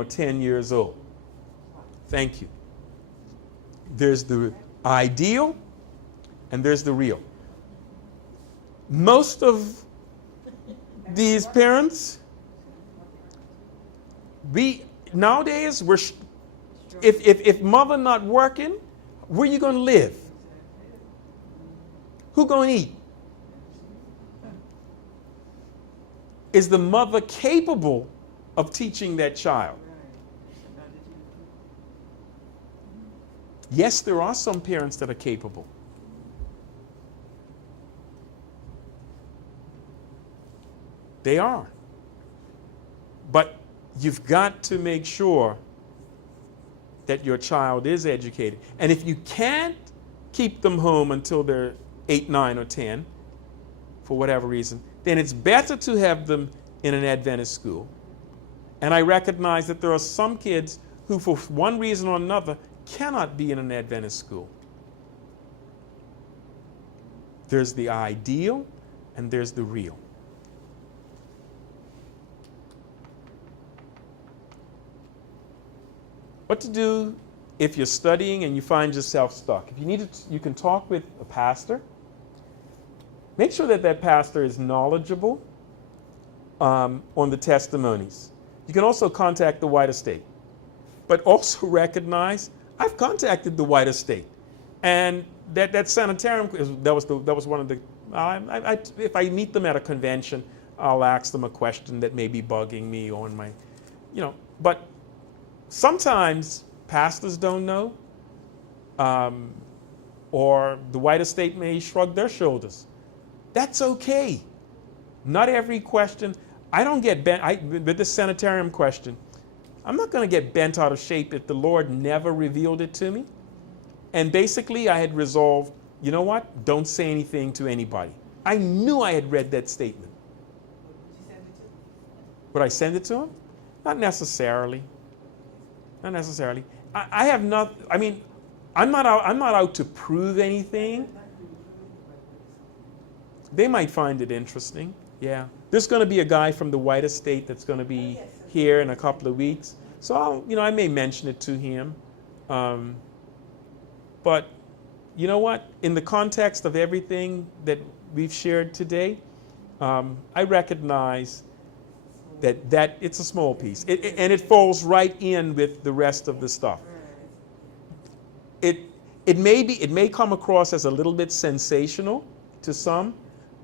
or 10 years old. Thank you. There's the ideal and there's the real. Most of these parents, nowadays, if mother not working, where you going to live? Who going to eat? Is the mother capable of teaching that child? Yes, there are some parents that are capable. They are. But you've got to make sure that your child is educated. And if you can't keep them home until they're 8, 9, or 10, for whatever reason, then it's better to have them in an Adventist school. And I recognize that there are some kids who, for one reason or another, cannot be in an Adventist school. There's the ideal and there's the real. What to do if you're studying and you find yourself stuck? If you need to, you can talk with a pastor. Make sure that that pastor is knowledgeable on the testimonies. You can also contact the white estate. But also recognize, I've contacted the white estate. And that sanitarium, that was one of the, if I meet them at a convention, I'll ask them a question that may be bugging me on my, but sometimes pastors don't know, or the white estate may shrug their shoulders. That's okay. Not every question. I don't get bent, with this sanitarium question, I'm not going to get bent out of shape if the Lord never revealed it to me. And basically I had resolved, you know what? Don't say anything to anybody. I knew I had read that statement. Would I send it to him? Not necessarily. Not necessarily. I have not, I'm not out to prove anything. They might find it interesting. Yeah. There's going to be a guy from the white estate that's going to be here in a couple of weeks. So I may mention it to him. But you know what? In the context of everything that we've shared today, I recognize that it's a small piece. And it falls right in with the rest of the stuff. It may come across as a little bit sensational to some,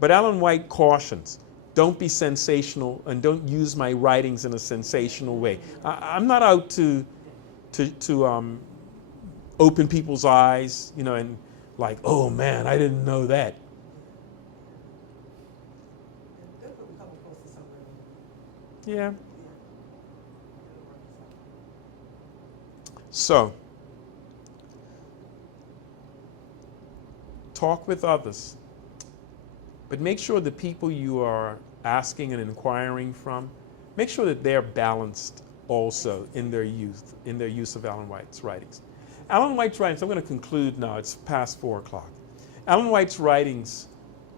but Ellen White cautions, don't be sensational and don't use my writings in a sensational way. I'm not out to open people's eyes, and like, oh man, I didn't know that. Yeah. So, talk with others. But make sure the people you are asking and inquiring from, make sure that they're balanced also in their use of Ellen White's writings. Ellen White's writings, I'm going to conclude now, it's past 4 o'clock. Ellen White's writings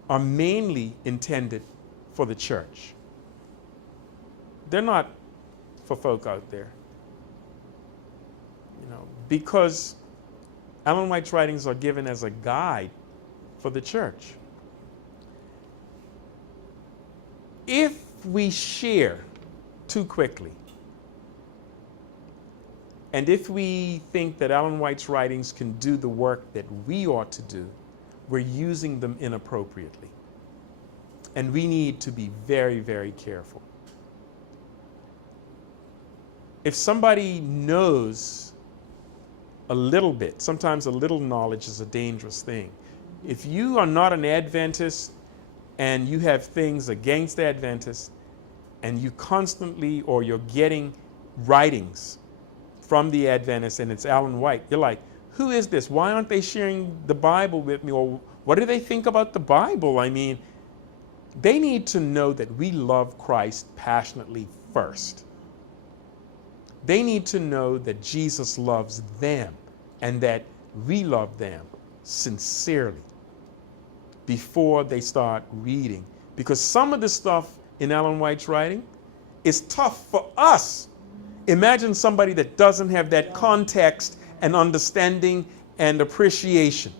are mainly intended for the church. They're not for folk out there. Because Ellen White's writings are given as a guide for the church. If we share too quickly, and if we think that Ellen White's writings can do the work that we ought to do, we're using them inappropriately. And we need to be very, very careful. If somebody knows a little bit, sometimes a little knowledge is a dangerous thing. If you are not an Adventist and you have things against Adventists and you constantly, or you're getting writings from the Adventists and it's Ellen White, you're like, who is this? Why aren't they sharing the Bible with me? Or what do they think about the Bible? They need to know that we love Christ passionately first. They need to know that Jesus loves them and that we love them sincerely before they start reading. Because some of the stuff in Ellen White's writing is tough for us. Imagine somebody that doesn't have that context and understanding and appreciation.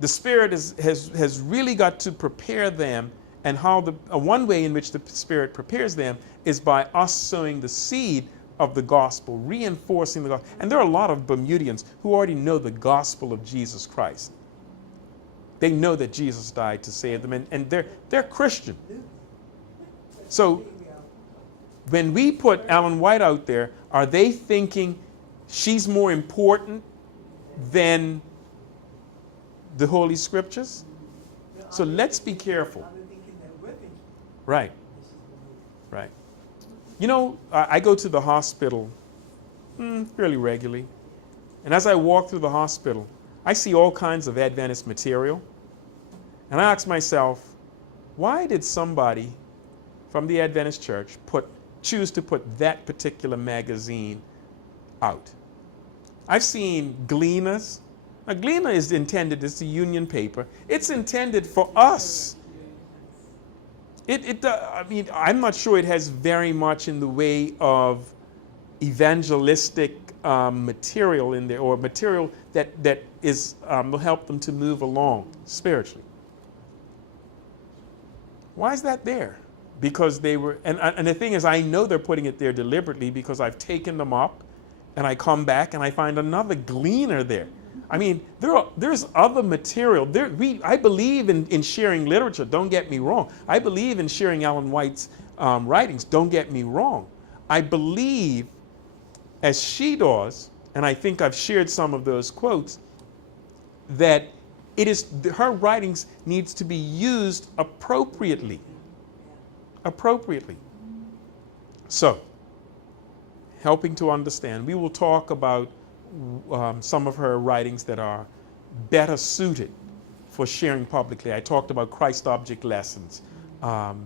The Spirit has really got to prepare them, and how one way in which the Spirit prepares them is by us sowing the seed of the gospel, reinforcing the gospel. And there are a lot of Bermudians who already know the gospel of Jesus Christ. They know that Jesus died to save them, and they're Christian. So when we put Ellen White out there, are they thinking she's more important than the Holy Scriptures? So let's be careful. Right. Right. You know, I go to the hospital fairly regularly. And as I walk through the hospital, I see all kinds of Adventist material. And I ask myself, why did somebody from the Adventist Church choose to put that particular magazine out? I've seen Gleaners. Now, Gleaner is intended, it's a union paper. It's intended for us. I mean, I'm not sure it has very much in the way of evangelistic material in there, or material that will help them to move along spiritually. Why is that there? Because they were, and the thing is, I know they're putting it there deliberately, because I've taken them up and I come back and I find another Gleaner there. I mean, there's other material. I believe in sharing literature, don't get me wrong. I believe in sharing Ellen White's writings, don't get me wrong. I believe, as she does, and I think I've shared some of those quotes, that her writings needs to be used appropriately. Appropriately. So, helping to understand, we will talk about some of her writings that are better suited for sharing publicly. I talked about Christ Object Lessons,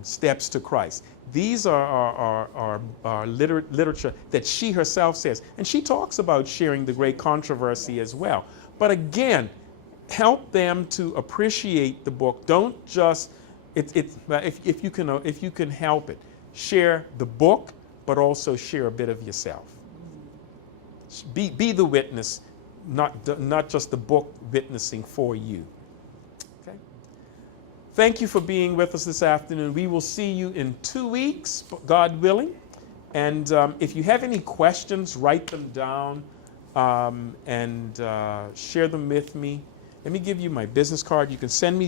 Steps to Christ. These are literature that she herself says. And she talks about sharing the great controversy as well. But again, help them to appreciate the book. Don't just, if you can help it, share the book, but also share a bit of yourself. Be the witness, not just the book witnessing for you. Okay? Thank you for being with us this afternoon. We will see you in 2 weeks, God willing. And if you have any questions, write them down and share them with me. Let me give you my business card. You can send me